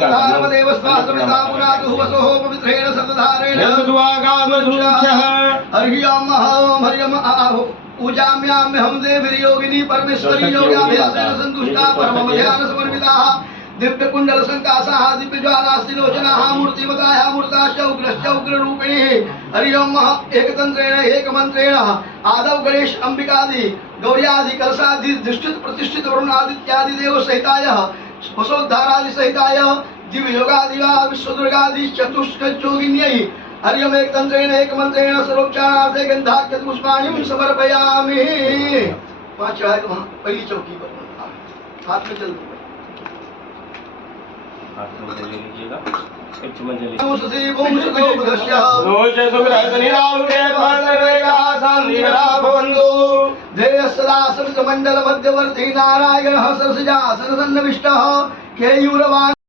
धारमदेव स्वासमिता पुनातु वसोः पवित्रेण सतधारेण हरि ओम हरि ओम पूजाम्याम्यहं देवीर्योगिनी परमेश्वरी योगाभ्यासेन सन्तुष्टा परमं ध्यान समर्पिताः दिव्य कुंडल संकासाः दिव्य ज्वालास्तिलोचनाः मूर्तिमताः मूर्ताश्च उग्रश्च उग्ररूपिणीः हरि ओम एकतंत्रेण एकमंत्रेण आदौ गणेश अंबिकादि गौर्यादि कलशादि अधिष्ठित प्रतिष्ठित वरुण आदित्यादि देव सहिताय वसोद्धारादि सहिताय दिव्य योगादि विश्वदुर्गादि चतुष्क योगिन्यै हरि ओम एकतंत्रेण एकमंत्रेण सर्वोपचारार्थे गंधाख्य पुष्पाणि समर्पयामि। पांच है वहां पहली चौकी पर हाथ में चल मंडल मध्यवर्ती नारायण सरसिजासन सन्निविष्टः केयूरवान्